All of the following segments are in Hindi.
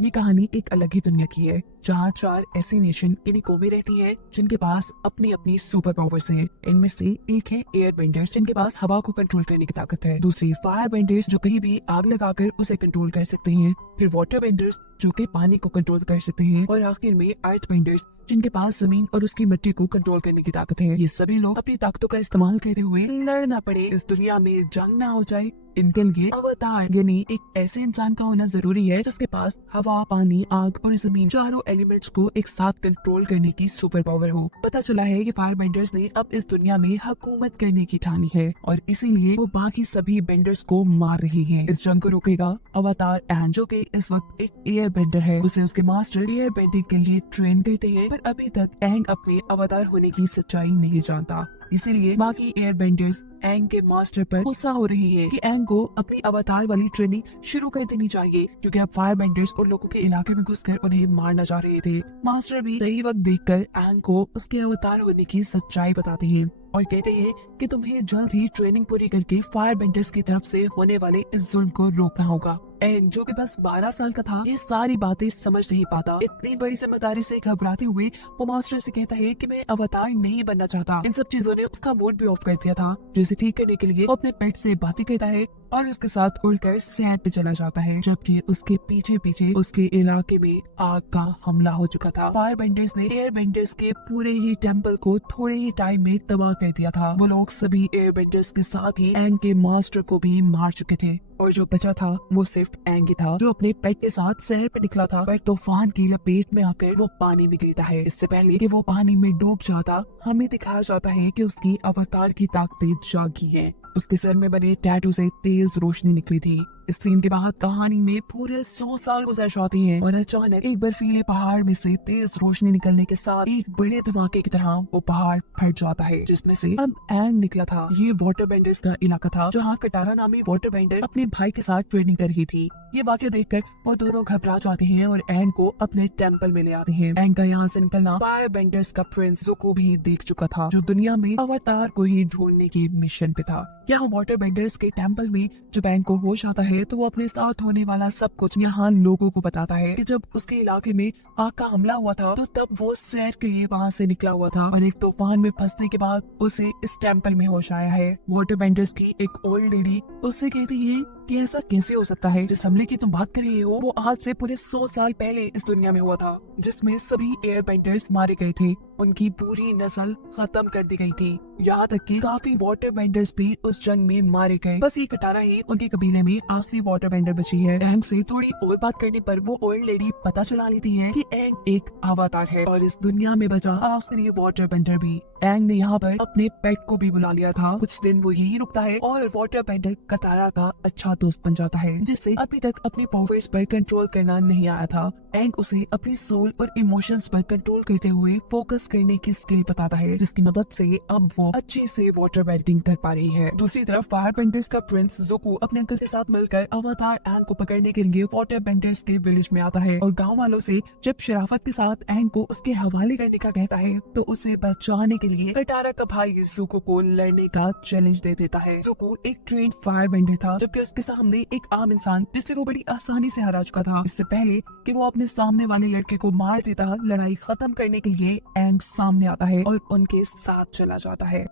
ये कहानी एक अलग ही दुनिया की है, जहाँ चार ऐसी नेशन इनिको में रहती हैं, जिनके पास अपनी अपनी सुपर पावर्स हैं। इनमें से एक है एयर बेंडर्स, जिनके पास हवा को कंट्रोल करने की ताकत है। दूसरी फायर बेंडर्स, जो कहीं भी आग लगाकर उसे कंट्रोल कर सकते हैं। फिर वाटर बेंडर्स, जो कि पानी को कंट्रोल कर सकते हैं। और आखिर में अर्थ बेंडर्स, जिनके पास जमीन और उसकी मिट्टी को कंट्रोल करने की ताकत है। ये सभी लोग अपनी ताकतों का इस्तेमाल करते हुए लड़ना पड़े, इस दुनिया में जंग ना हो जाए, इनके लिए अवतार यानी एक ऐसे इंसान का होना जरूरी है जिसके पास हवा, पानी, आग और जमीन चारों एलिमेंट्स को एक साथ कंट्रोल करने की सुपर पावर हो। पता चला है कि फायर बेंडर्स ने अब इस दुनिया में हुकूमत करने की ठानी है और इसीलिए वो बाकी सभी बेंडर्स को मार रही हैं। इस जंग को रोकेगा अवतार एंग, जो कि इस वक्त एक एयर बेंडर है। उसे उसके मास्टर एयर बेंडिंग के लिए ट्रेन करते हैं, पर अभी तक एंग अपने अवतार होने की सच्चाई नहीं जानता। इसीलिए बाकी एयर बेंडर्स एंग के मास्टर पर गुस्सा हो रही है कि एंग को अपनी अवतार वाली ट्रेनिंग शुरू कर देनी चाहिए, क्योंकि अब फायर बेंडर्स उन लोगों के इलाके में घुसकर उन्हें मारना चाह रहे थे। मास्टर भी सही वक्त देखकर एंग को उसके अवतार होने की सच्चाई बताते हैं और कहते हैं कि तुम्हें जल्द ही ट्रेनिंग पूरी करके फायर बेंडर्स की तरफ से होने वाले इस जुल्म को रोकना होगा। एंग, जो कि बस 12 साल का था, ये सारी बातें समझ नहीं पाता। इतनी बड़ी जिम्मेदारी से घबराते हुए वो मास्टर से कहता है कि मैं अवतार नहीं बनना चाहता। इन सब चीजों ने उसका मूड भी ऑफ कर दिया था, जिसे ठीक करने के लिए वो अपने पेट से बातें करता है और उसके साथ उड़कर सैर पे चला जाता है, जबकि उसके पीछे पीछे उसके इलाके में आग का हमला हो चुका था। फायर बेंडर्स ने एयर बेंडर्स के पूरे ही टेम्पल को थोड़े ही टाइम में तबाह कर दिया था। वो लोग सभी एयर बेंडर्स के साथ ही एंग के मास्टर को भी मार चुके थे और जो बचा था वो सिर्फ एंग ही था, जो अपने पेट के साथ शहर पे निकला था। पर तूफान की लपेट में आकर वो पानी में गिरता है। इससे पहले कि वो पानी में डूब जाता, हमें दिखाया जाता है कि उसकी अवतार की ताकतें जागी हैं। उसके सर में बने टैटू से तेज रोशनी निकली थी। इस सीन के बाद कहानी में पूरे 100 साल गुजर जाते हैं और अचानक एक बर्फीले पहाड़ में से तेज रोशनी निकलने के साथ एक बड़े धमाके की तरह वो पहाड़ फट जाता है, जिसमें से अब एंग निकला था। ये वाटर बेंडर्स का इलाका था, जहाँ कटारा नामी वाटर बेंडर अपने भाई के साथ ट्रेनिंग कर रही थी। ये वाक्य देखकर वो दोनों घबरा जाते हैं और एंग को अपने टेम्पल में ले आते हैं। एंग का यहाँ से निकलना फायर बेंडर्स का प्रिंस ज़ुको भी देख चुका था, जो दुनिया में अवतार को ही ढूंढने की मिशन पे था। यहाँ वाटर बेंडर्स के टेम्पल में जब एंग को होश आता है तो वो अपने साथ होने वाला सब कुछ यहाँ लोगों को बताता है कि जब उसके इलाके में आग का हमला हुआ था तो तब वो सैर के लिए वहाँ से निकला हुआ था और एक तूफान में फंसने के बाद उसे इस टेम्पल में होश आया है। वाटर बेंडर्स की एक ओल्ड लेडी उससे कहती है कि ऐसा कैसे हो सकता है, जिस हमले की तुम बात कर रहे हो वो आज से पूरे 100 साल पहले इस दुनिया में हुआ था, जिसमें सभी एयर बेंडर्स मारे गए थे, उनकी पूरी नस्ल खत्म कर दी गई थी। यहाँ तक कि काफी वाटर बेंडर्स भी उस जंग में मारे गए। बस ये कटारा ही उनके कबीले में आखिरी वाटर बेंडर बची है। एंग से थोड़ी और बात करने पर वो ओल्ड लेडी पता चला लेती है कि एंग एक अवतार है और इस दुनिया में बचा आखिरी वाटर बेंडर भी। एंग ने यहाँ पर अपने पेट को भी बुला लिया था। कुछ दिन वो यही रुकता है और वाटर बेंडर कटारा का अच्छा दोस्त बन जाता है, जिससे अभी तक अपने पावर्स पर कंट्रोल करना नहीं आया था। एंग उसे अपनी सोल और इमोशंस पर कंट्रोल करते हुए फोकस करने की स्किल बताता है, जिसकी मदद से अब वो अच्छे से वाटर बेंडिंग कर पा रही है। दूसरी तरफ फायर बेंडर्स का प्रिंस ज़ुको अपने अंकल के साथ मिलकर अवतार एंग को पकड़ने के लिए वाटर बेंडर्स के विलेज में आता है और गाँव वालों से जब शराफत के साथ एंग को उसके हवाले करने का कहता है तो उसे बचाने के लिए कटारा का भाई ज़ुको को लड़ने का चैलेंज दे देता है। ज़ुको एक ट्रेंड फायर बेंडर था, जबकि उसके सामने एक आम इंसान जिससे वो बड़ी आसानी से हरा चुका था। इससे पहले कि वो अपने सामने वाले लड़के को मार देता, लड़ाई खत्म करने के लिए एंग सामने आता है और उनके साथ चला जाता है।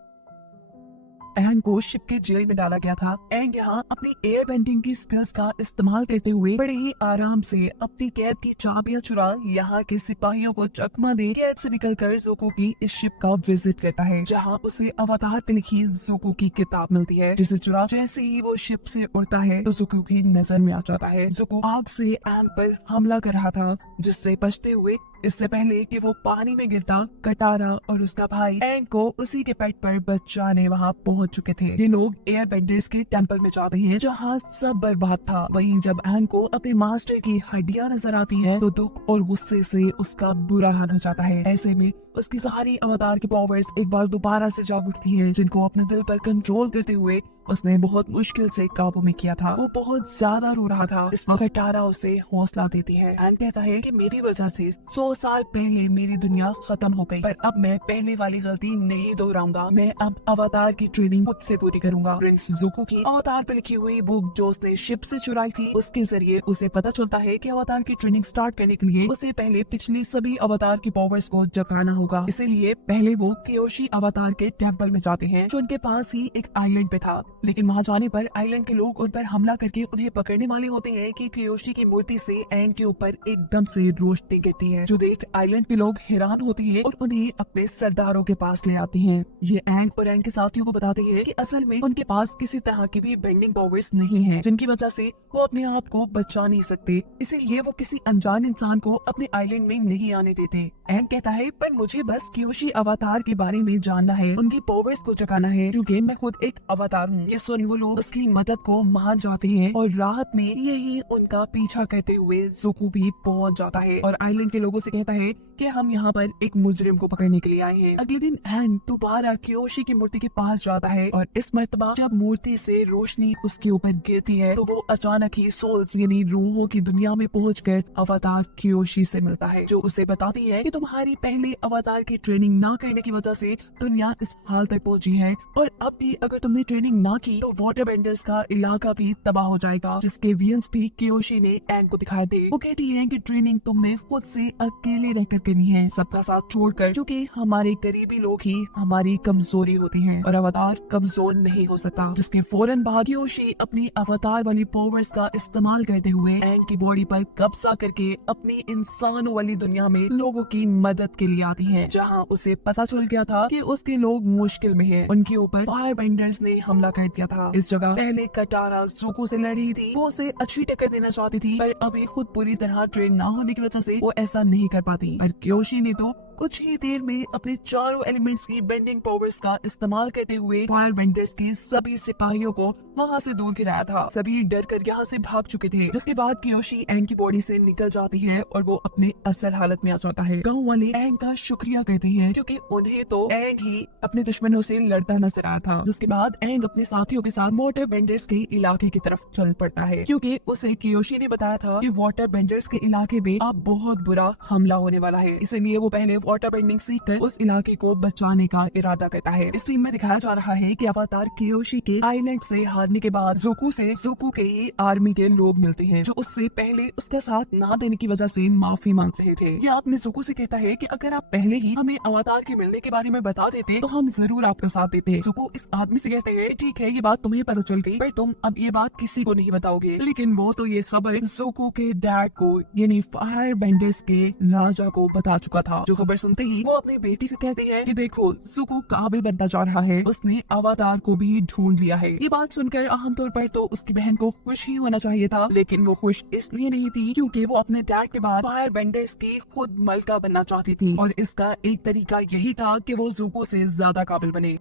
एंग को शिप के जेल में डाला गया था। एंग यहाँ अपनी एयर बेंडिंग की स्किल्स का इस्तेमाल करते हुए बड़े ही आराम से अपनी कैद की चाबियां चुरा यहाँ के सिपाहियों को चकमा दे कैद से निकलकर ज़ुको की इस शिप का विजिट करता है, जहाँ उसे अवतार पे लिखी ज़ुको की किताब मिलती है, जिसे चुरा जैसे ही वो शिप से उड़ता है तो ज़ुको की नजर में आ जाता है। ज़ुको आग से एंग पर हमला कर रहा था, जिससे बचते हुए इससे पहले कि वो पानी में गिरता, कटारा और उसका भाई एंग को उसी के पेट पर बचाने वहाँ पहुँच चुके थे। ये लोग एयर बेंडर्स के टेम्पल में जाते हैं, जहाँ सब बर्बाद था। वहीं जब एंग को अपने मास्टर की हड्डियां नजर आती हैं, तो दुख और गुस्से से उसका बुरा हाल हो जाता है। ऐसे में उसकी सारी अवतार की पावर्स एक बार दोबारा से जाग उठती हैं, जिनको अपने दिल पर कंट्रोल करते हुए उसने बहुत मुश्किल से काबू में किया था। वो बहुत ज्यादा रो रहा था। इस वक्त टारा उसे हौसला देती है। एंग कहता है कि मेरी वजह से 100 साल पहले मेरी दुनिया खत्म हो गई, पर अब मैं पहले वाली गलती नहीं दोहराऊंगा। मैं अब अवतार की ट्रेनिंग खुद से पूरी करूंगा। प्रिंस ज़ुको की अवतार पर लिखी हुई बुक जो उसने शिप से चुराई थी, उसके जरिए उसे पता चलता है कि अवतार की ट्रेनिंग स्टार्ट करने के लिए उसे पहले पिछले सभी अवतार की पावर्स को जगाना होगा। इसीलिए पहले वो कियोशी अवतार के टेम्पल में जाते हैं जो उनके पास ही एक आइलैंड पे था। लेकिन वहाँ जाने पर आइलैंड के लोग उन पर हमला करके उन्हें पकड़ने वाले होते हैं कि कियोशी की मूर्ति से एंग के ऊपर एकदम से रोशनी गिरती है, जो देख आइलैंड के लोग हैरान होते हैं और उन्हें अपने सरदारों के पास ले आते हैं। ये एंग और एंग के साथियों को बताते हैं कि असल में उनके पास किसी तरह की भी बेंडिंग पावर्स नहीं है, जिनकी वजह से वो अपने आप को बचा नहीं सकते। इसीलिए वो किसी अनजान इंसान को अपने आइलैंड में नहीं आने देते। एंग कहता है पर मुझे बस कियोशी अवतार के बारे में जानना है, उनकी पावर्स को जगाना है, क्योंकि मैं खुद एक अवतार हूँ। ये सुन वो लोग उसकी मदद को मान जाते हैं और राहत में यही उनका पीछा करते हुए ज़ुको भी पहुंच जाता है और आइलैंड के लोगों से कहता है कि हम यहाँ पर एक मुजरिम को पकड़ने के लिए आए हैं। अगले दिन एंग दोबारा कियोशी की मूर्ति के पास जाता है और इस मर्तबा जब मूर्ति से रोशनी उसके ऊपर गिरती है तो वो अचानक ही सोल्स यानी रूहों की दुनिया में पहुंचकर अवतार कियोशी से मिलता है, जो उसे बताती है कि तुम्हारी पहले अवतार की ट्रेनिंग ना करने की वजह से दुनिया इस हाल तक पहुंची है और अब भी अगर तुमने ट्रेनिंग ना की तो वाटर बेंडर्स का इलाका भी तबाह हो जाएगा, जिसके विजन्स भी कियोशी ने एंग को दिखाए थे। वो कहती है कि ट्रेनिंग तुमने खुद से अकेले रहकर करनी है, सबका साथ छोड़कर, क्योंकि हमारे करीबी लोग ही हमारी कमजोरी होती हैं और अवतार कमजोर नहीं हो सकता। जिसके फौरन बाद कियोशी अपनी अवतार वाली पावर्स का इस्तेमाल करते हुए एंग की बॉडी पर कब्जा करके अपनी इंसानों वाली दुनिया में लोगों की मदद के लिए आती है, जहाँ उसे पता चल गया था कि उसके लोग मुश्किल में हैं। उनके ऊपर फायर बेंडर्स ने हमला कर दिया था। इस जगह पहले कटारा ज़ुको से लड़ रही थी, वो उसे अच्छी टक्कर देना चाहती थी, पर अभी खुद पूरी तरह ट्रेन ना होने की वजह से वो ऐसा नहीं कर पाती। पर कियोशी ने तो कुछ ही देर में अपने चारों एलिमेंट्स की बेंडिंग पावर्स का इस्तेमाल करते हुए फायर बेंडर्स के सभी सिपाहियों को वहां से दूर गिराया था। सभी डर कर यहाँ से भाग चुके थे, जिसके बाद कियोशी एंग की बॉडी से निकल जाती है और वो अपने असल हालत में आ जाता है। गांव वाले एंग का शुक्रिया कहते हैं क्योंकि उन्हें तो एंग ही अपने दुश्मनों से लड़ता नजर आया था। जिसके बाद एंग अपने साथियों के साथ वाटर बेंडर्स के इलाके की तरफ चल पड़ता है, क्योंकि उसे कियोशी ने बताया था कि वाटर बेंडर्स के इलाके में अब बहुत बुरा हमला होने वाला है। इसीलिए वो पहले वाटर बेंडिंग सीखकर उस इलाके को बचाने का इरादा करता है। इस सीन में दिखाया जा रहा है कि अवतार कियोशी के आइलैंड से हारने के बाद ज़ुको के ही आर्मी के लोग मिलते हैं, जो उससे पहले उसका साथ ना देने की वजह से माफी मांग रहे थे। ये आदमी ज़ुको से कहता है कि अगर आप पहले ही हमें अवतार के मिलने के बारे में बता देते तो हम जरूर आपका साथ देते। ज़ुको इस आदमी से कहते हैं ठीक है, ये बात तुम्हें पता चल गई, पर तुम अब ये बात किसी को नहीं बताओगे। लेकिन वो तो ये खबर ज़ुको के डैड को यानी फायर बेंडर्स के राजा को बता चुका था। जो खबर सुनते ही वो अपनी बेटी से कहती है कि देखो ज़ुको काबिल बनता जा रहा है, उसने अवतार को भी ढूंढ लिया है। ये बात सुनकर आमतौर पर तो उसकी बहन को खुश ही होना चाहिए था, लेकिन वो खुश इसलिए नहीं थी क्योंकि वो अपने डैड के बाद फायर बेंडर्स की खुद मलका बनना चाहती थी और इसका एक तरीका यही था कि वो ज़ुको से ज्यादा काबिल बने।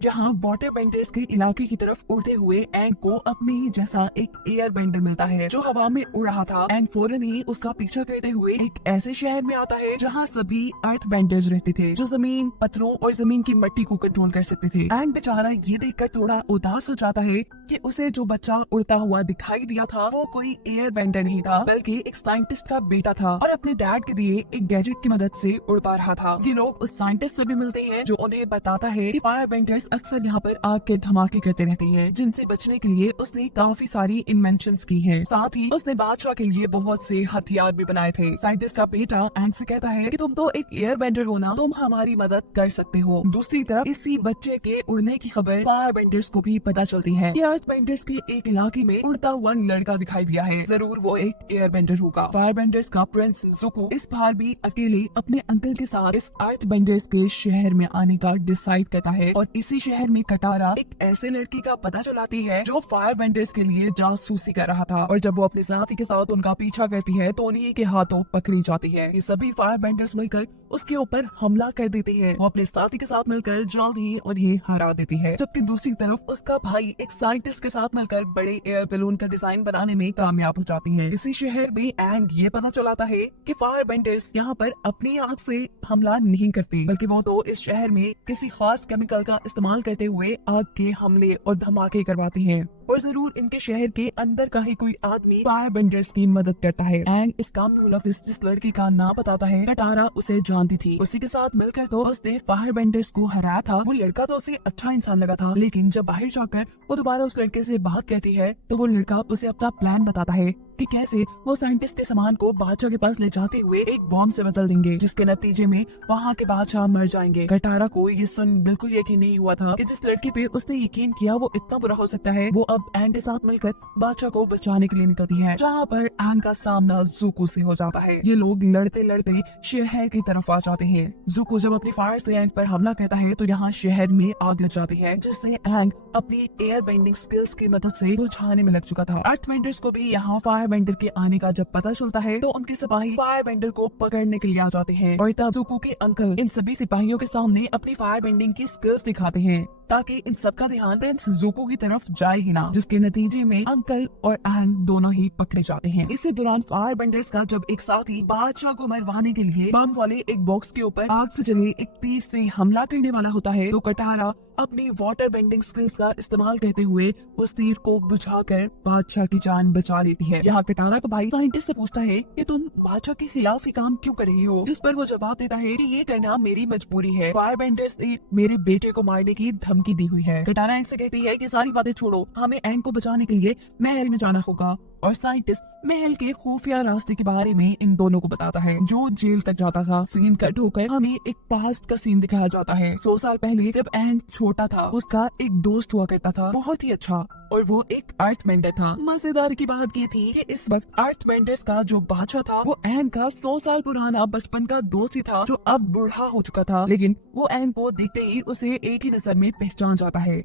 जहाँ वाटर बेंडर्स के इलाके की तरफ उड़ते हुए एंग को अपने ही जैसा एक एयर बेंडर मिलता है जो हवा में उड़ रहा था। एंग फौरन ही उसका पीछा करते हुए एक ऐसे शहर में आता है जहाँ सभी अर्थ बेंडर्स रहते थे, जो जमीन, पत्थरों और जमीन की मिट्टी को कंट्रोल कर सकते थे। एंग बेचारा ये देखकर थोड़ा उदास हो जाता है कि उसे जो बच्चा उड़ता हुआ दिखाई दिया था वो कोई एयर बेंडर नहीं था, बल्कि एक साइंटिस्ट का बेटा था और अपने डैड के दिए एक गैजेट की मदद से उड़ पा रहा था। ये लोग उस साइंटिस्ट से भी मिलते हैं जो उन्हें बताता है कि फायर बेंडर्स अक्सर यहाँ पर आग के धमाके करते रहते हैं, जिनसे बचने के लिए उसने काफी सारी इन्वेंशंस की हैं। साथ ही उसने बादशाह के लिए बहुत से हथियार भी बनाए थे। साइंटिस्ट का बेटा एंग से कहता है कि तुम तो एक एयर बेंडर हो ना, तुम हमारी मदद कर सकते हो। दूसरी तरफ इसी बच्चे के उड़ने की खबर फायर बेंडर्स को भी पता चलती है कि अर्थ बेंडर्स के एक इलाके में उड़ता हुआ लड़का दिखाई दिया है, जरूर वो एक एयर बेंडर होगा। फायर बेंडर्स का प्रिंस ज़ुको इस बार भी अकेले अपने अंकल के साथ इस अर्थ बेंडर्स के शहर में आने का डिसाइड करता है और इसी शहर में कटारा एक ऐसे लड़की का पता चलाती है जो फायर बेंडर्स के लिए जासूसी कर रहा था और जब वो अपने साथी के साथ उनका पीछा करती है तो उन्हीं के हाथों पकड़ी जाती है। ये सभी फायर बेंडर्स मिलकर उसके ऊपर हमला कर देते हैं। वो अपने साथी के साथ मिलकर जल्द ही उन्हें हरा देती है, जबकि दूसरी तरफ उसका भाई एक साइंटिस्ट के साथ मिलकर बड़े एयर बैलून का डिजाइन बनाने में कामयाब हो जाती है। इसी शहर में एंग ये पता चलाता है कि फायर बेंडर्स यहाँ पर अपनी आग से हमला नहीं करते, बल्कि वो तो इस शहर में किसी खास केमिकल का इस्तेमाल इस्तेमाल करते हुए आग के हमले और धमाके करवाते हैं और जरूर इनके शहर के अंदर का ही कोई आदमी फायर बेंडर्स की मदद करता है। एंग इस काम में मुलविस जिस लड़की का नाम बताता है, कटारा उसे जानती थी। उसी के साथ मिलकर तो उसने फायर बेंडर्स को हराया था। वो लड़का तो उसे अच्छा इंसान लगा था, लेकिन जब बाहर जाकर वो दोबारा उस लड़के से बात करती है तो वो लड़का उसे अपना प्लान बताता है कि कैसे वो साइंटिस्ट के सामान को बादशाह के पास ले जाते हुए एक बॉम्ब से बदल देंगे, जिसके नतीजे में वहाँ के बादशाह मर जाएंगे। कटारा को ये सुन बिल्कुल यकीन नहीं हुआ था कि जिस लड़की पे उसने यकीन किया वो इतना बुरा हो सकता है। वो अब एंग के साथ मिलकर बादशाह को बचाने के लिए निकलती है, जहाँ पर एंग का सामना ज़ुको से हो जाता है। ये लोग लड़ते लड़ते शहर की तरफ आ जाते हैं। ज़ुको जब अपनी फायर से एंग पर हमला करता है तो यहाँ शहर में आग लग जाती है, जिससे एंग अपनी एयर बेंडिंग स्किल्स की मदद से बुझाने में लग चुका था। अर्थ बेंडर्स को भी यहाँ फायर बेंडर के आने का जब पता चलता है तो उनके सिपाही फायर बेंडर को पकड़ने के लिए आ जाते हैं और तब ज़ुको के अंकल इन सभी सिपाहियों के सामने अपनी फायर बेंडिंग की स्किल्स दिखाते हैं ताकि इन सबका ध्यान प्रिंस ज़ुको की तरफ जाए ही ना, जिसके नतीजे में अंकल और एंग दोनों ही पकड़े जाते हैं। इसी दौरान फायर बेंडर्स का जब एक साथी बादशाह को मरवाने के लिए बम वाले एक बॉक्स के ऊपर आग से चले एक तीर से हमला करने वाला होता है तो कटारा अपनी वाटर बेंडिंग स्किल्स का इस्तेमाल करते हुए उस तीर को बुझाकर बादशाह की जान बचा लेती है। यहाँ कटारा का भाई साइंटिस्ट से पूछता है कि तुम बादशाह के खिलाफ ही काम क्यों कर रही हो, जिस पर वो जवाब देता है कि ये करना मेरी मजबूरी है। फायर बेंडर्स ने मेरे बेटे को मारने की धमकी दी हुई है। कटारा एंग से कहती है कि सारी बातें छोड़ो, हमें एंग को बचाने के लिए महल में जाना होगा और साइंटिस्ट महल के खुफिया रास्ते के बारे में इन दोनों को बताता है जो जेल तक जाता था। सीन कट होकर हमें एक पास्ट का सीन दिखाया जाता है। 100 साल पहले जब एंग छोटा था उसका एक दोस्त हुआ करता था, बहुत ही अच्छा, और वो एक अर्थ बेंडर था। मजेदार की बात ये थी कि इस वक्त अर्थ बेंडर्स का जो बादशाह था वो एंग का 100 साल पुराना बचपन का दोस्त ही था, जो अब बूढ़ा हो चुका था, लेकिन वो एंग को देखते ही उसे एक ही नजर में पहचान जाता है।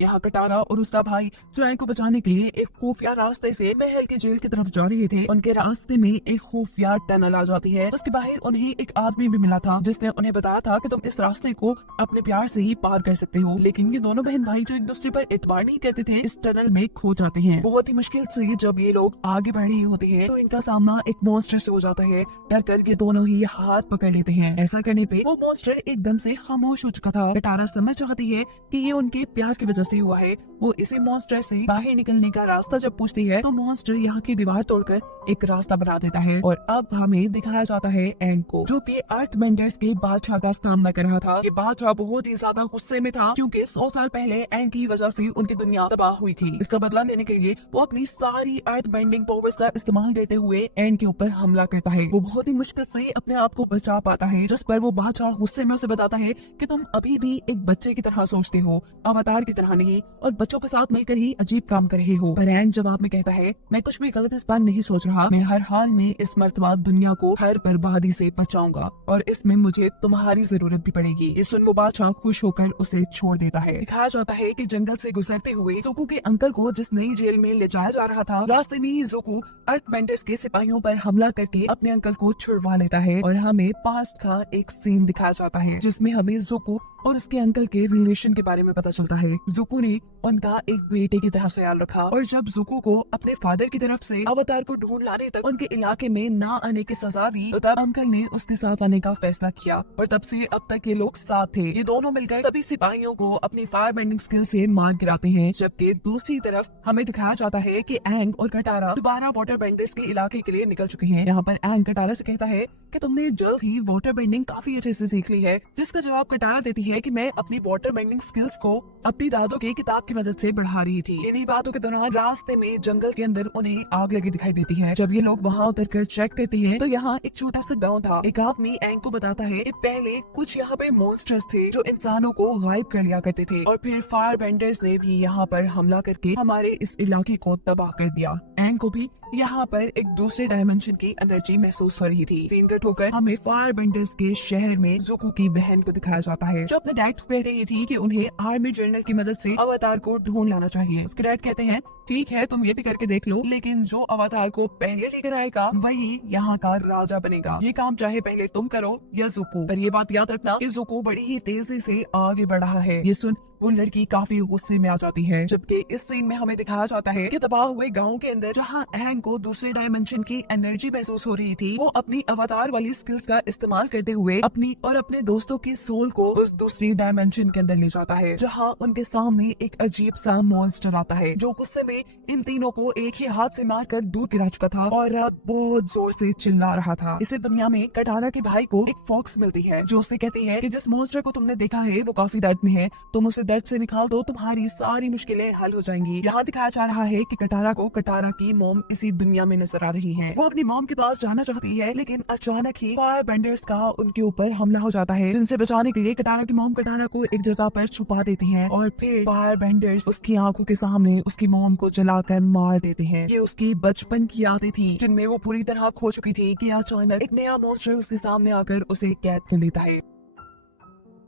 यहाँ कटारा और उसका भाई जो एंग को बचाने के लिए एक खुफिया रास्ते से महल के जेल की तरफ जा रहे थे, उनके रास्ते में एक खुफिया टनल आ जाती है, जिसके बाहर उन्हें एक आदमी भी मिला था जिसने उन्हें बताया था कि तुम इस रास्ते को अपने प्यार से ही पार कर सकते हो। लेकिन ये दोनों बहन भाई जो एक दूसरे पर एतबार नहीं करते थे, इस टनल में खो जाते हैं। बहुत ही मुश्किल से जब ये लोग आगे बढ़ रहे होते हैं तो इनका सामना एक मॉन्स्टर से हो जाता है। डर कर ये दोनों ही हाथ पकड़ लेते हैं। ऐसा करने पे वो मॉन्स्टर एकदम से खामोश हो चुका था। कटारा समझ चाहती है कि ये उनके प्यार की वजह से हुआ है। वो इसी मॉन्स्टर से बाहर निकलने का रास्ता जब पूछती है तो मॉन्स्टर यहाँ की दीवार तोड़कर एक रास्ता बना देता है और अब हमें दिखाया जाता है एंग को, जो कि अर्थ बेंडर्स के बादशाह का सामना कर रहा था। ये बादशाह बहुत ही ज्यादा गुस्से में था क्योंकि 100 साल पहले एंग की वजह से उनकी दुनिया तबाह हुई थी। इसका बदला लेने के लिए वो अपनी सारी अर्थ बेंडिंग पावर्स का इस्तेमाल करते हुए एंग के ऊपर हमला करता है। वो बहुत ही मुश्किल से अपने आप को बचा पाता है, जिस पर वो बादशाह गुस्से में उसे बताता है कि तुम अभी भी एक बच्चे की तरह सोचते हो, अवतार की तरह नहीं, और बच्चों के साथ मिलकर ही अजीब काम कर रहे हो। पर एंग जवाब में कहता है मैं कुछ भी गलत इस बार नहीं सोच रहा, मैं हर हाल में इस मर्तबा दुनिया को हर बर्बादी से बचाऊंगा और इसमें मुझे तुम्हारी जरूरत भी पड़ेगी। ये सुन वो बादशाह खुश होकर उसे छोड़ देता है। दिखाया जाता है कि जंगल से गुजरते हुए ज़ुको के अंकल को जिस नई जेल में ले जाया जा रहा था, रास्ते में ही ज़ुको अर्थ बेंडर्स के सिपाहियों पर हमला करके अपने अंकल को छुड़वा लेता है और हमें पास्ट का एक सीन दिखाया जाता है जिसमें हमें ज़ुको और उसके अंकल के रिलेशन के बारे में पता चलता है। ज़ुको ने उनका एक बेटे की तरह ख्याल रखा और जब ज़ुको को अपने फादर की तरफ से अवतार को ढूंढ लाने तक उनके इलाके में ना आने की सजा दी तो तब अंकल ने उसके साथ आने का फैसला किया और तब से अब तक ये लोग साथ थे। ये दोनों मिलकर सभी सिपाहियों को अपनी फायर बेंडिंग स्किल से मार गिराते हैं, जबकि दूसरी तरफ हमें दिखाया जाता है कि एंग और कटारा दोबारा वाटर बेंडर्स के इलाके के लिए निकल चुके हैं। यहाँ पर एंग कटारा से कहता है कि तुमने जल्द ही वाटर बेंडिंग काफी अच्छे से सीख ली है, जिसका जवाब कटारा देती है कि मैं अपनी वाटर बेंडिंग स्किल्स को अपनी दादों की किताब की मदद से बढ़ा रही थी। इन्हीं बातों के दौरान रास्ते में जंगल के अंदर उन्हें आग लगी दिखाई देती है। जब ये लोग वहाँ उतर कर चेक करते हैं तो यहाँ एक छोटा सा गांव था। एक आदमी एंग को बताता है कि पहले कुछ यहाँ पे मॉन्स्टर्स थे जो इंसानों को गायब कर लिया करते थे और फिर फायर बेंडर्स ने भी यहाँ पर हमला करके हमारे इस इलाके को तबाह कर दिया। एंग को भी यहाँ पर एक दूसरे डायमेंशन की एनर्जी महसूस हो रही थी। सीन कट होकर हमें फायर बेंडर्स के शहर में ज़ुको की बहन को दिखाया जाता है जो अपने डैड को कह रही थी कि उन्हें आर्मी जनरल की मदद से अवतार को ढूंढ लाना चाहिए। उसके डैड कहते हैं ठीक है तुम ये भी करके देख लो, लेकिन जो अवतार को पहले लेकर आएगा वही यहाँ का राजा बनेगा। ये काम चाहे पहले तुम करो या ज़ुको, पर ये बात याद रखना कि ज़ुको बड़ी ही तेजी से आगे बढ़ रहा है। ये सुन वो लड़की काफी गुस्से में आ जाती है। जबकि इस सीन में हमें दिखाया जाता है कि तबाह हुए गांव के अंदर जहां एंग को दूसरे डायमेंशन की एनर्जी महसूस हो रही थी, वो अपनी अवतार वाली स्किल्स का इस्तेमाल करते हुए अपनी और अपने दोस्तों की सोल को उस दूसरी डायमेंशन के अंदर ले जाता है, जहां उनके सामने एक अजीब सा मॉन्स्टर आता है जो गुस्से में इन तीनों को एक ही हाथ से मारकर दूर गिरा चुका था और बहुत जोर से चिल्ला रहा था। इसी दुनिया में कटाना के भाई को एक फॉक्स मिलती है जो उससे कहती है कि जिस मॉन्स्टर को तुमने देखा है वो काफी दर्द में है, तुम उसे दर्द से निकाल दो, तुम्हारी सारी मुश्किलें हल हो जाएंगी। यहाँ दिखाया जा रहा है कि कटारा को कटारा की मॉम इसी दुनिया में नजर आ रही है। वो अपनी मॉम के पास जाना चाहती है, लेकिन अचानक ही फायर बेंडर्स का उनके ऊपर हमला हो जाता है, जिनसे बचाने के लिए कटारा की मॉम कटारा को एक जगह पर छुपा देती है और फिर फायर बेंडर्स उसकी आंखों के सामने उसकी मॉम को जलाकर मार देते हैं। ये उसकी बचपन की यादें थी जिनमें वो पूरी तरह खो चुकी थी कि अचानक एक नया मॉन्स्टर उसके सामने आकर उसे कैद कर लेता है।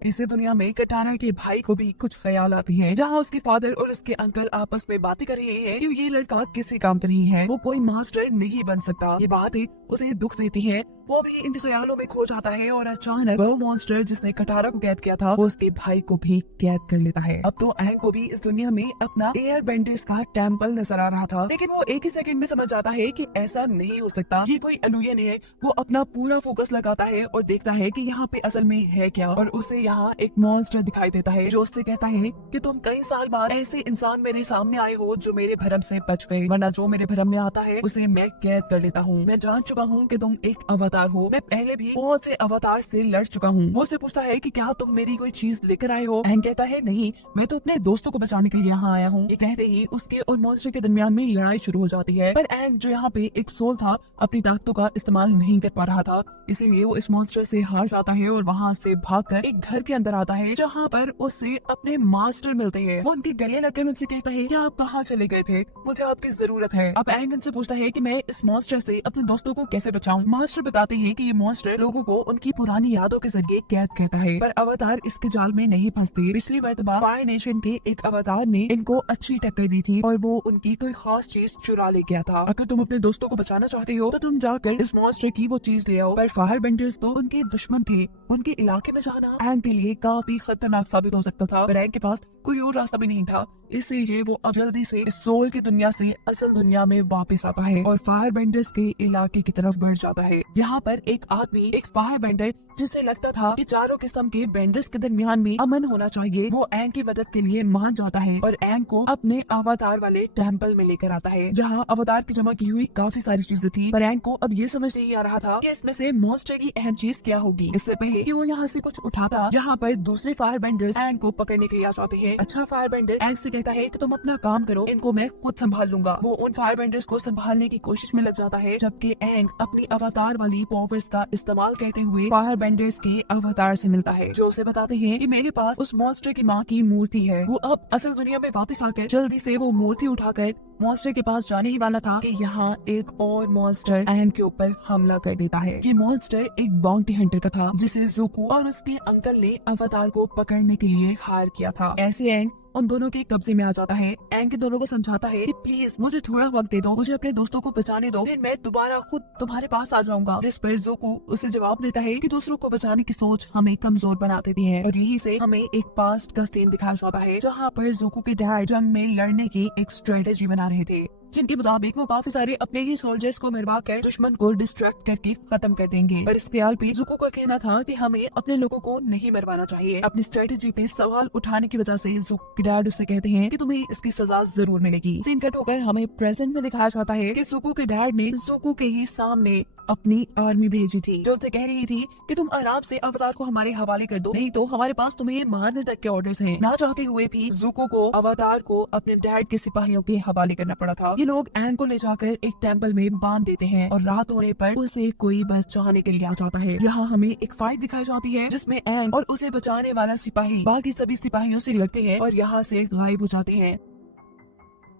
इसी दुनिया में कटाना के भाई को भी कुछ ख्याल आते हैं, जहाँ उसके फादर और उसके अंकल आपस में बातें कर रहे हैं कि ये लड़का किसी काम का नहीं है, वो कोई मास्टर नहीं बन सकता। ये बातें उसे दुख देती है। वो भी इन ख्यालों में खो जाता है और अचानक वो मॉन्स्टर जिसने कटारा को कैद किया था वो उसके भाई को भी कैद कर लेता है। अब तो एंग को भी इस दुनिया में अपना एयर बेंडर्स का टेम्पल नजर आ रहा था, लेकिन वो एक ही सेकंड में समझ जाता है कि ऐसा नहीं हो सकता, ये कोई इल्यूजन है। वो अपना पूरा फोकस लगाता है और देखता है कि यहाँ पे असल में है क्या, और उसे यहाँ एक मॉन्स्टर दिखाई देता है जो उससे कहता है कि तुम कई साल बाद ऐसे इंसान मेरे सामने आए हो जो मेरे भरम से बच गए, वरना जो मेरे भरम में आता है उसे मैं कैद कर लेता हूँ। मैं जान चुका हूँ कि तुम एक अवतार हो, मैं पहले भी बहुत से अवतार से लड़ चुका हूँ। वो उससे पूछता है कि क्या तुम मेरी कोई चीज लेकर आए हो? एंग कहता है नहीं, मैं तो अपने दोस्तों को बचाने के लिए यहाँ आया हूँ। ये कहते ही उसके और मॉन्स्टर के दरमियान में लड़ाई शुरू हो जाती है, पर एंग जो यहाँ पे एक सोल था अपनी ताकतों का इस्तेमाल नहीं कर पा रहा था, इसीलिए वो इस मॉन्स्टर से हार जाता है और वहाँ से भागकर एक घर के अंदर आता है जहाँ पर उसे अपने मास्टर मिलते हैं। वो उनके गले लगकर उनसे कहता है कि आप कहाँ चले गए थे, मुझे आपकी जरूरत है। अब एंग उनसे पूछता है कि मैं इस मॉन्स्टर से अपने दोस्तों को कैसे बचाऊं। मास्टर बताते हैं कि ये मॉन्स्टर लोगों को उनकी पुरानी यादों के जरिए कैद करता है, पर अवतार इसके जाल में नहीं फंसते। पिछली मर्तबा फायर नेशन के एक अवतार ने इनको अच्छी टक्कर दी थी और वो उनकी कोई खास चीज चुरा ले गया था। अगर तुम अपने दोस्तों को बचाना चाहते हो तो तुम जाकर इस मॉन्स्टर की वो चीज ले आओ। पर फायर बेंडर्स तो उनके दुश्मन थे, उनके इलाके में जाना एंग के लिए काफी खतरनाक साबित हो सकता था, पर एंग के पास कोई और रास्ता भी नहीं था, इसलिए वो अब जल्दी से इस सोल की दुनिया से असल दुनिया में वापस आता है और फायर बेंडर्स के इलाके की तरफ बढ़ जाता है। यहाँ पर एक आदमी, एक फायर बेंडर जिसे लगता था कि चारों किस्म के बेंडर्स के दरमियान में अमन होना चाहिए, वो एंग की मदद के लिए मान जाता है और एंग को अपने अवतार वाले टेम्पल में लेकर आता है, जहाँ अवतार की जमा की हुई काफी सारी चीजें थी। पर एंग को अब ये समझ नहीं आ रहा था कि इसमें से मॉन्स्टर की अहम चीज क्या होगी। इससे पहले कि वो यहाँ से कुछ उठाता, यहाँ पर दूसरे फायर बेंडर्स एंग को पकड़ने के लिए आ जाते हैं। अच्छा फायर बेंडर एंग से कहता है कि तुम अपना काम करो, इनको मैं खुद संभाल लूंगा। वो उन फायर बेंडर्स को संभालने की कोशिश में लग जाता है, जबकि एंग अपनी अवतार वाली पावर्स का इस्तेमाल करते हुए फायर बेंडर्स के अवतार से मिलता है, जो उसे बताते हैं कि मेरे पास उस मॉन्स्टर की माँ की मूर्ति है। वो अब असल दुनिया में वापस आकर जल्दी से वो मूर्ति उठाकर मॉन्स्टर के पास जाने ही वाला था कि यहाँ एक और मॉन्स्टर एंग के ऊपर हमला कर देता है। ये मॉन्स्टर एक बाउंटी हंटर का था जिसे ज़ुको और उसके अंकल ने अवतार को पकड़ने के लिए हायर किया था। ऐसे एंग उन दोनों के कब्जे में आ जाता है। एंग के दोनों को समझाता है कि प्लीज मुझे थोड़ा वक्त दे दो, मुझे अपने दोस्तों को बचाने दो, फिर मैं दोबारा खुद तुम्हारे पास आ जाऊंगा। जिस पर ज़ुको उसे जवाब देता है कि दूसरों को बचाने की सोच हमें कमजोर बना देती है। और यही से हमें एक पास्ट का सीन दिखाया जाता है जहाँ पर ज़ुको के डैड जंग में लड़ने की एक स्ट्रेटेजी बना रहे थे, जिनके मुताबिक वो काफी सारे अपने ही सोल्जर्स को मरवा कर दुश्मन को डिस्ट्रैक्ट करके खत्म कर देंगे। पर इस ख्याल पे ज़ुको का कहना था कि हमें अपने लोगों को नहीं मरवाना चाहिए। अपनी स्ट्रेटेजी पे सवाल उठाने की वजह से ज़ुको के डैड उससे कहते हैं कि तुम्हें इसकी सजा जरूर मिलेगी। सीन कट होकर हमें प्रेजेंट में दिखाया जाता है कि ज़ुको के डैड ने ज़ुको के ही सामने अपनी आर्मी भेजी थी, जो उनसे कह रही थी कि तुम आराम से अवतार को हमारे हवाले कर दो, नहीं तो हमारे पास तुम्हें मारने तक के ऑर्डर्स हैं। ना चाहते हुए भी ज़ुको को अवतार को अपने डैड के सिपाहियों के हवाले करना पड़ा था। ये लोग एंग को ले जाकर एक टेम्पल में बांध देते हैं और रात होने पर उसे कोई बचाने के लिए आ जाता है। यहाँ हमें एक फाइट दिखाई जाती है जिसमें एंग और उसे बचाने वाला सिपाही बाकी सभी सिपाहियों से लड़ते हैं और यहाँ से गायब हो जाते हैं।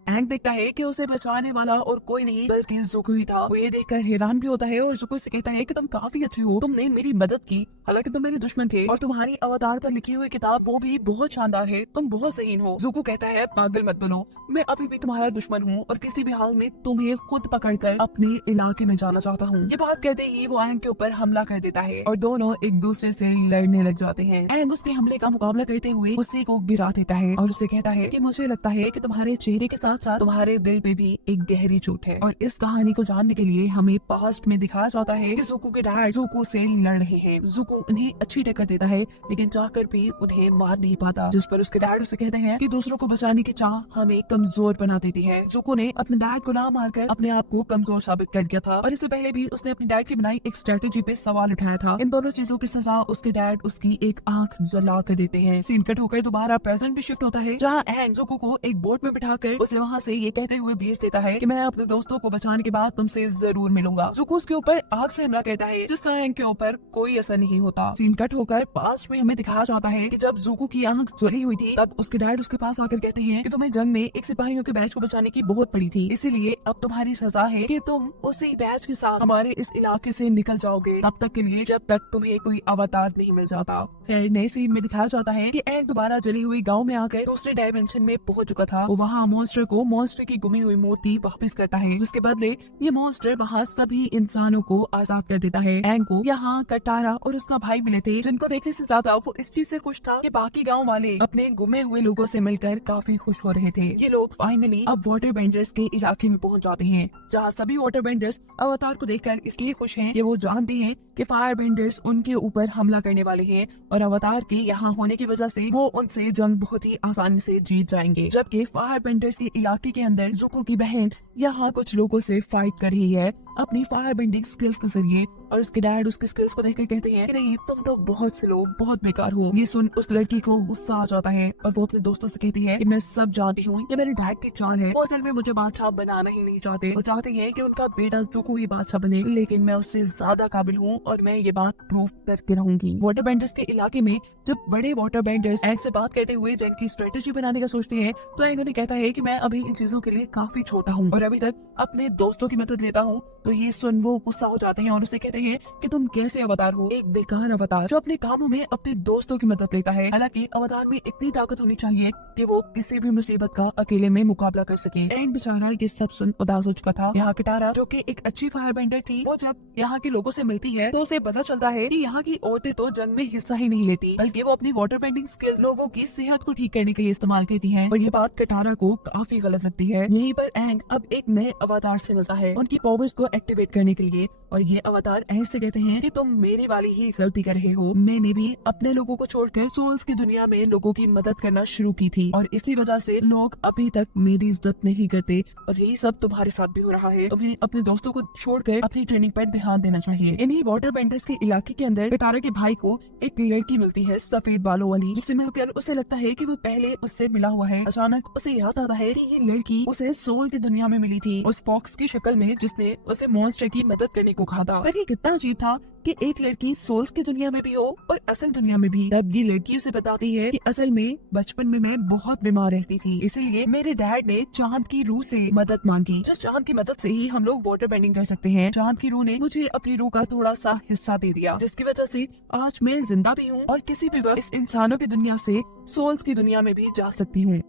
एंग देखता है कि उसे बचाने वाला और कोई नहीं बल्कि ज़ुको ही था। वो ये देखकर हैरान भी होता है और ज़ुको से कहता है कि तुम काफी अच्छे हो, तुमने मेरी मदद की, हालांकि तुम मेरे दुश्मन थे और तुम्हारी अवतार पर लिखी हुई किताब वो भी बहुत शानदार है, तुम बहुत सही हो। ज़ुको कहता है पागल मत बनो, मैं अभी भी तुम्हारा दुश्मन हूँ और किसी भी हाल में तुम्हें खुद पकड़कर अपने इलाके में जाना चाहता हूँ। ये बात कहते ही वो एंग के ऊपर हमला कर देता है और दोनों एक दूसरे से लड़ने लग जाते हैं। एंग उसके हमले का मुकाबला करते हुए उसी को गिरा देता है और उसे कहता है कि मुझे लगता है कि तुम्हारे चेहरे के साथ साथ तुम्हारे दिल पे भी एक गहरी चोट है। और इस कहानी को जानने के लिए हमें पास्ट में दिखाया जाता है कि ज़ुको के डैड ज़ुको से लड़ रहे हैं। ज़ुको उन्हें अच्छी टक्कर देता है लेकिन चाहकर भी उन्हें मार नहीं पाता, जिस पर उसके डैड उसे कहते हैं कि दूसरों को बचाने की चाह हमें कमजोर बना देती है। ज़ुको ने अपने डैड को ना मारकर अपने आप को कमजोर साबित कर दिया था और इससे पहले भी उसने अपने डैड की बनाई एक स्ट्रेटेजी पे सवाल उठाया था। इन दोनों चीजों की सजा उसके डैड उसकी एक आंख जला कर देते हैं। सीन कट होकर दोबारा प्रेजेंट भी शिफ्ट होता है, जहाँ एंग ज़ुको को एक बोट में बिठाकर उसे वहाँ से ये कहते हुए भेज देता है कि मैं अपने दोस्तों को बचाने के बाद तुमसे जरूर मिलूंगा। ज़ुको उसके ऊपर आग से हमला करता है जिसका एंग के ऊपर कोई असर नहीं होता। सीन कट होकर पास्ट में हमें दिखाया जाता है कि जब ज़ुको की आंख जली हुई थी तब उसके डैड उसके पास आकर कहते हैं कि तुम्हें जंग में एक सिपाहियों के बैच को बचाने की बहुत पड़ी थी, इसीलिए अब तुम्हारी सजा है कि तुम उसी बैच के साथ हमारे इस इलाके से निकल जाओगे, तब तक के लिए जब तक तुम्हें कोई अवतार नहीं मिल जाता। फिर नए सीन में दिखाया जाता है कि एंग दोबारा जली हुई गांव में आकर दूसरे डायमेंशन में पहुंच चुका था। वो वहाँ मॉन्स्टर की गुमी हुई मूर्ति वापस करता है, जिसके बदले ये मॉन्स्टर वहाँ सभी इंसानों को आजाद कर देता है। एंग को यहाँ कटारा और उसका भाई मिले थे, जिनको देखने से ज्यादा वो इस चीज से खुश था कि बाकी गाँव वाले अपने गुमे हुए लोगों से मिलकर काफी खुश हो रहे थे। ये लोग फाइनली अब वाटर बेंडर्स के इलाके में पहुंच जाते हैं, जहाँ सभी वाटर बेंडर्स अवतार को देखकर इसलिए खुश हैं कि वो जानते हैं कि फायर बेंडर्स उनके ऊपर हमला करने वाले हैं और अवतार के यहाँ होने की वजह से वो उनसे जंग बहुत ही आसानी से जीत जाएंगे। जबकि फायर बेंडर्स के इलाके के अंदर ज़ुको की बहन यहाँ कुछ लोगों से फाइट कर रही है अपनी फायर बेंडिंग स्किल्स के जरिए और उसके डैड उसके स्किल्स को देखकर कहते हैं कि नहीं, तुम तो बहुत स्लो, बहुत बेकार हो। ये सुन उस लड़की को गुस्सा आ जाता है और वो अपने दोस्तों से कहती है कि मैं सब जानती हूँ, ये मेरे डैड की चाल है, वो असल में मुझे बादशाह बनाना ही नहीं चाहते। वो चाहते हैं कि उनका बेटा ज़ुको ही बादशाह बने, लेकिन मैं उससे ज्यादा काबिल हूँ और मैं ये बात प्रूव करके रहूंगी। वाटर बेंडर्स के इलाके में जब बड़े वाटर बेंडर्स एंग से बात करते हुए जंग की स्ट्रेटेजी बनाने का सोचते हैं तो एंग उन्हें कहता है कि मैं अभी इन चीजों के लिए काफी छोटा हूँ और अभी तक अपने दोस्तों की मदद लेता हूँ। तो ये सुन वो गुस्सा हो जाते हैं और उसे कहते हैं कि तुम कैसे अवतार हो, एक बेकार अवतार जो अपने कामों में अपने दोस्तों की मदद लेता है। हालांकि अवतार में इतनी ताकत होनी चाहिए कि वो किसी भी मुसीबत का अकेले में मुकाबला कर सके। एंड बेचारा ये सब सुन उदास हो चुका था। यहाँ कटारा जो कि एक अच्छी फायर बेंडर थी, वो जब यहाँ के लोगों से मिलती है तो उसे पता चलता है कि यहाँ की औरतें तो जंग में हिस्सा ही नहीं लेती, बल्कि वो अपनी वाटर बेंडिंग स्किल लोगों की सेहत को ठीक करने के लिए इस्तेमाल करती हैं और ये बात कटारा को काफी गलत लगती है। यहीं पर एंग अब एक नए अवतार से मिलता है उनकी पावर्स को एक्टिवेट करने के लिए और ये अवतार ऐसे कहते हैं कि तुम मेरे वाली ही गलती कर रहे हो, मैंने भी अपने लोगों को छोड़कर सोल्स की दुनिया में लोगों की मदद करना शुरू की थी और इसी वजह से लोग अभी तक मेरी इज्जत नहीं करते और यही सब तुम्हारे साथ भी हो रहा है। तुम्हें अपने दोस्तों को छोड़कर अपनी ट्रेनिंग पर ध्यान देना चाहिए। इन्हीं वाटर बेंडर्स के इलाके के अंदर कटारा के भाई को एक लड़की मिलती है सफेद बालों वाली, जिससे मिलकर उसे लगता है कि वो पहले उससे मिला हुआ है। अचानक उसे याद आता है कि ये लड़की उसे सोल की दुनिया में मिली थी, उस फॉक्स की शक्ल में जिसने उसे मॉन्स्टर की मदद करने को कहा था। पर ये कितना अजीब था कि एक लड़की सोल्स की दुनिया में भी हो और असल दुनिया में भी। तब ये लड़की उसे बताती है कि असल में बचपन में मैं बहुत बीमार रहती थी, इसीलिए मेरे डैड ने चांद की रूह से मदद मांगी, जिस चांद की मदद से ही हम लोग वाटर बेंडिंग कर सकते हैं। चांद की रूह ने मुझे अपनी रूह का थोड़ा सा हिस्सा दे दिया, जिसकी वजह से आज मैं जिंदा भी हूँ और किसी भी वक्त इस इंसानों की दुनिया से सोल्स की दुनिया में भी जा सकती हूँ।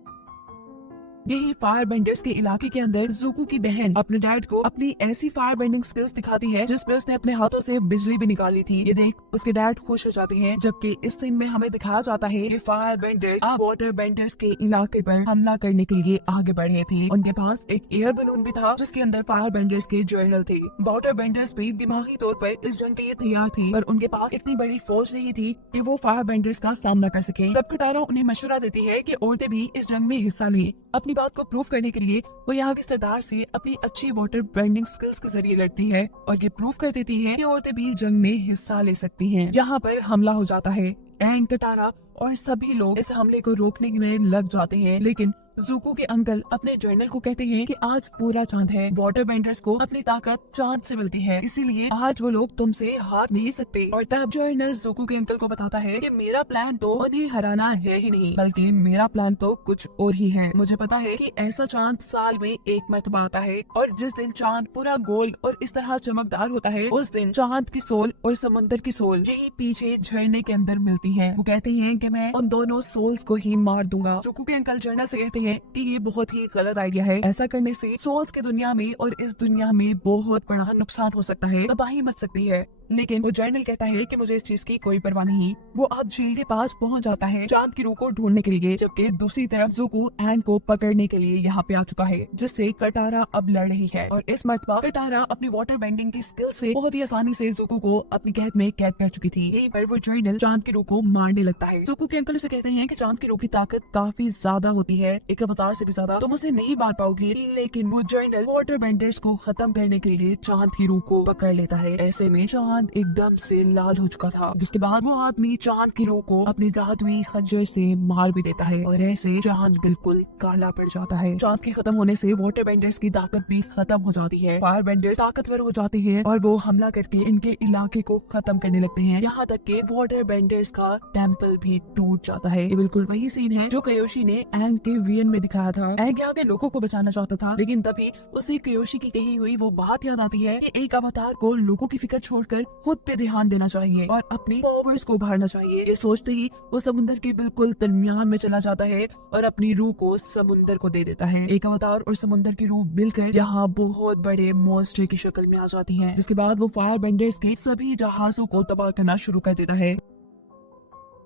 यही फायर बेंडर्स के इलाके के अंदर ज़ुको की बहन अपने डैड को अपनी ऐसी फायर बेंडिंग स्किल्स दिखाती है जिसमें उसने अपने हाथों से बिजली भी निकाली थी। ये देख उसके डैड खुश हो जाते हैं, जबकि इस सीन में हमें दिखाया जाता है कि फायर बेंडर्स अब वाटर बेंडर्स के इलाके पर हमला करने के लिए आगे बढ़े थे। उनके पास एक एयर बलून भी था जिसके अंदर फायर बेंडर्स के जर्नल थे। वाटर बेंडर्स भी दिमागी तौर पर इस जंग के लिए तैयार थे, पर उनके पास इतनी बड़ी फौज नहीं थी कि वो फायर बेंडर्स का सामना कर सके। तब कटारा उन्हें मशवरा देती है कि औरतें भी इस जंग में हिस्सा लें। अपनी बात को प्रूव करने के लिए वो यहाँ के सरदार से अपनी अच्छी वाटर बेंडिंग स्किल्स के जरिए लड़ती है और ये प्रूव कर देती है कि औरतें भी जंग में हिस्सा ले सकती हैं। यहाँ पर हमला हो जाता है। एंग, कटारा और सभी लोग इस हमले को रोकने में लग जाते हैं, लेकिन ज़ुको के अंकल अपने जर्नल को कहते हैं कि आज पूरा चांद है, वाटर बेंडर्स को अपनी ताकत चांद से मिलती है, इसीलिए आज वो लोग तुमसे हार नहीं सकते। और तब जर्नल ज़ुको के अंकल को बताता है कि मेरा प्लान तो उन्हें हराना है ही नहीं, बल्कि मेरा प्लान तो कुछ और ही है। मुझे पता है कि ऐसा चांद साल में एक मर्तबा आता है और जिस दिन चांद पूरा गोल और इस तरह चमकदार होता है, उस दिन चांद की सोल और समुद्र की सोल यही पीछे झरने के अंदर मिलती है। वो कहते हैं कि मैं उन दोनों सोल्स को ही मार दूंगा। ज़ुको के अंकल जर्नल से कहते हैं कि ये बहुत ही गलत आइडिया है, ऐसा करने से सोल्स की दुनिया में और इस दुनिया में बहुत बड़ा नुकसान हो सकता है, तबाही मच सकती है। लेकिन वो जर्नल कहता है कि मुझे इस चीज की कोई परवाह नहीं। वो अब झील के पास पहुंच जाता है चांद की रूह को ढूंढने के लिए, जबकि दूसरी तरफ ज़ुको एंग को पकड़ने के लिए यहाँ पे आ चुका है, जिससे कटारा अब लड़ रही है। और इस मर्तबा कटारा अपनी वाटर बेंडिंग की स्किल से बहुत ही आसानी से ज़ुको को अपनी कैद में कैद कर चुकी थी। यहीं पर वो जर्नल चांद की रूह को मारने लगता है। ज़ुको के अंकल उसे कहते हैं कि चांद की रूह की ताकत काफी ज्यादा होती है, एक अवतार से भी ज्यादा, तुम उसे नहीं मार पाओगे। लेकिन वो जर्नल वाटर बेंडर्स को खत्म करने के लिए चांद की रूह को पकड़ लेता है। ऐसे में चांद एकदम से लाल हो चुका था, जिसके बाद वो आदमी चांद की रूह को अपने जादुई खंजर से मार भी देता है और ऐसे चांद बिल्कुल काला पड़ जाता है। चांद के खत्म होने से वाटर बेंडर्स की ताकत भी खत्म हो जाती है। फायर बेंडर्स ताकतवर हो जाते हैं और वो हमला करके इनके इलाके को खत्म करने लगते हैं, यहाँ तक कि वाटर बेंडर्स का टेम्पल भी टूट जाता है। ये बिल्कुल वही सीन है जो कयोशी ने एंग के वीएन में दिखाया था। एंग यहाँ के लोगों को बचाना चाहता था, लेकिन तभी उसे कयोशी की कही हुई वो बात याद आती है कि एक अवतार को लोगों की फिक्र छोड़कर खुद पे ध्यान देना चाहिए और अपनी पावर्स को उभारना चाहिए। ये सोचते ही वो समुद्र के बिल्कुल दरमियान में चला जाता है और अपनी रूह को समुद्र को दे देता है। एक अवतार और समुद्र की रूह मिलकर यहाँ बहुत बड़े मॉन्स्टर की शक्ल में आ जाती है, जिसके बाद वो फायर बेंडर्स के सभी जहाजों को तबाह करना शुरू कर देता है।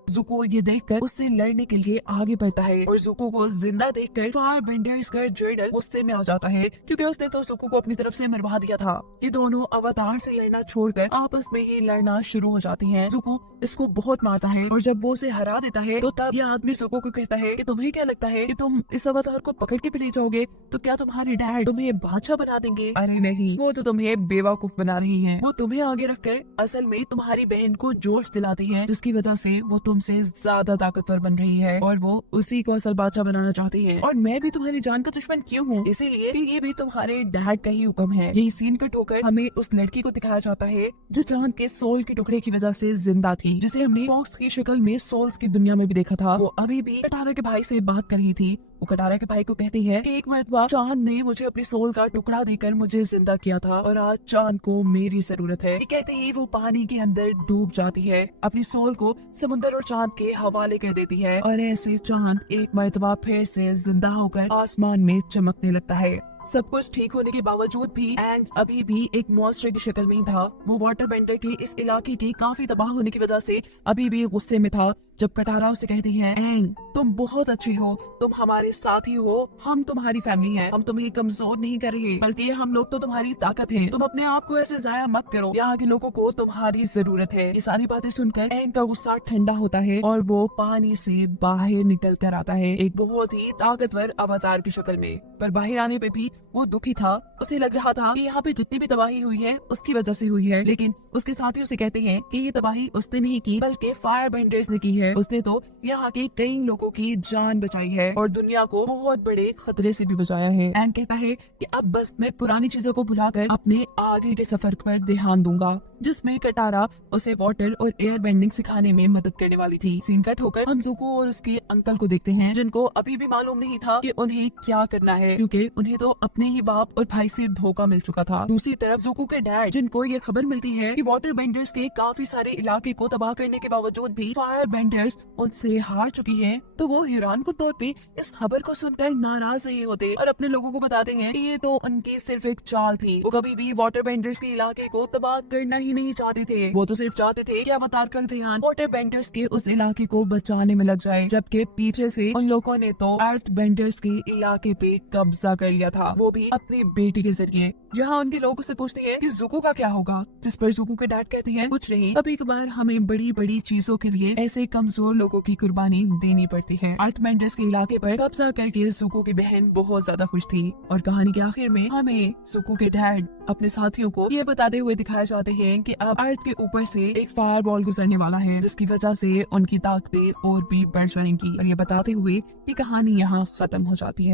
ज़ुको ये देखकर उससे लड़ने के लिए आगे बढ़ता है और ज़ुको को जिंदा देखकर फायर बेंडर्स का जर्नल गुस्से में आ जाता है, क्योंकि उसने तो ज़ुको को अपनी तरफ से मरवा दिया था। ये दोनों अवतार से लड़ना छोड़कर आपस में ही लड़ना शुरू हो जाती हैं। ज़ुको इसको बहुत मारता है और जब वो उसे हरा देता है तो तब ये आदमी ज़ुको को कहता है कि तुम्हें क्या लगता है कि तुम इस अवतार को पकड़ के भी ले जाओगे तो क्या तुम्हारे डैड तुम्हें बादशाह बना देंगे? अरे नहीं, वो तो तुम्हें बेवकूफ बना रही है। वो तुम्हें आगे रखकर असल में तुम्हारी बहन को जोश दिलाती है, जिसकी वजह से वो तुमसे ज्यादा ताकतवर बन रही है और वो उसी को असल बादशाह बनाना चाहती है। और मैं भी तुम्हारी जान का दुश्मन क्यों हूँ? इसीलिए कि ये भी तुम्हारे डैड का ही हुक्म है। यही सीन कट होकर हमें उस लड़की को दिखाया जाता है जो चांद के सोल के टुकड़े की वजह से जिंदा थी, जिसे हमने फॉक्स की शक्ल में सोल्स की दुनिया में भी देखा था। वो अभी भी कटारा के भाई से बात कर रही थी। वो कटारा के भाई को कहती है कि एक मर्तबा चांद ने मुझे अपनी सोल का टुकड़ा देकर मुझे जिंदा किया था और आज चांद को मेरी जरूरत है। ये कहते ही वो पानी के अंदर डूब जाती है, अपनी सोल को समुद्र और चांद के हवाले कर देती है और ऐसे चांद एक मर्तबा फिर से जिंदा होकर आसमान में चमकने लगता है। सब कुछ ठीक होने के बावजूद भी एंग अभी भी एक मॉन्स्टर की शक्ल में ही था। वो वाटर बेंडर के इस इलाके के काफी तबाह होने की वजह से अभी भी गुस्से में था। जब कटारा उसे कहती है, एंग तुम बहुत अच्छी हो, तुम हमारे साथ ही हो, हम तुम्हारी फैमिली हैं, हम तुम्हें कमजोर नहीं कर रहे, बल्कि हम लोग तो तुम्हारी ताकत हैं, तुम अपने आप को ऐसे जाया मत करो, यहाँ के लोगों को तुम्हारी जरूरत है। ये सारी बातें सुनकर एंग का गुस्सा ठंडा होता है और वो पानी से बाहर निकल कर आता है एक बहुत ही ताकतवर अवतार की शक्ल में। पर बाहर आने पे भी वो दुखी था। उसे लग रहा था कि यहाँ पे जितनी भी तबाही हुई है उसकी वजह से हुई है, लेकिन उसके साथी उसे कहते हैं कि ये तबाही उसने नहीं की बल्कि फायर बेंडर्स ने की है। उसने तो यहाँ के कई लोगों की जान बचाई है और दुनिया को बहुत बड़े खतरे से भी बचाया है। एंग कहता है कि अब बस मैं पुरानी चीजों को भुलाकर अपने आगे के सफर पर ध्यान दूंगा, जिसमें कटारा उसे वाटर और एयर बेंडिंग सिखाने में मदद करने वाली थी। सीन कट होकर हम ज़ुको और उसके अंकल को देखते हैं, जिनको अभी भी मालूम नहीं था कि उन्हें क्या करना है, क्योंकि उन्हें तो अपने ही बाप और भाई से धोखा मिल चुका था। दूसरी तरफ ज़ुको के डैड, जिनको ये खबर मिलती है कि वाटर बेंडर्स के काफी सारे इलाके को तबाह करने के बावजूद भी फायर बेंडर्स उनसे हार चुकी है, तो वो हैरान के तौर पे इस खबर को सुनकर नाराज नहीं होते और अपने लोगों को बताते हैं कि ये तो उनकी सिर्फ एक चाल थी। वो कभी भी वाटर बेंडर्स के इलाके को तबाह करना ही नहीं चाहते थे। वो तो सिर्फ चाहते थे कि अवतार का ध्यान वाटर बेंडर्स के उस इलाके को बचाने में लग जाए, जबकि पीछे से उन लोगों ने तो अर्थ बेंडर्स के इलाके पे कब्जा कर लिया था, वो भी अपनी बेटी के जरिए। यहाँ उनके लोग उससे पूछते हैं कि ज़ुको का क्या होगा, जिस पर ज़ुको के डैड कहते हैं कुछ नहीं, कभी कभार हमें बड़ी बड़ी चीजों के लिए ऐसे कमजोर लोगों की कुर्बानी देनी पड़ती है। अर्थबेंडर्स के इलाके पर कब्जा करके ज़ुको की बहन बहुत ज्यादा खुश थी और कहानी के आखिर में हमें ज़ुको के डैड अपने साथियों को ये बताते हुए दिखाए जाते हैं कि अब अर्थ के ऊपर से एक फायर बॉल गुजरने वाला है, जिसकी वजह से उनकी ताकतें और भी बढ़ जाएंगी, और ये बताते हुए ये कहानी यहाँ खत्म हो जाती है।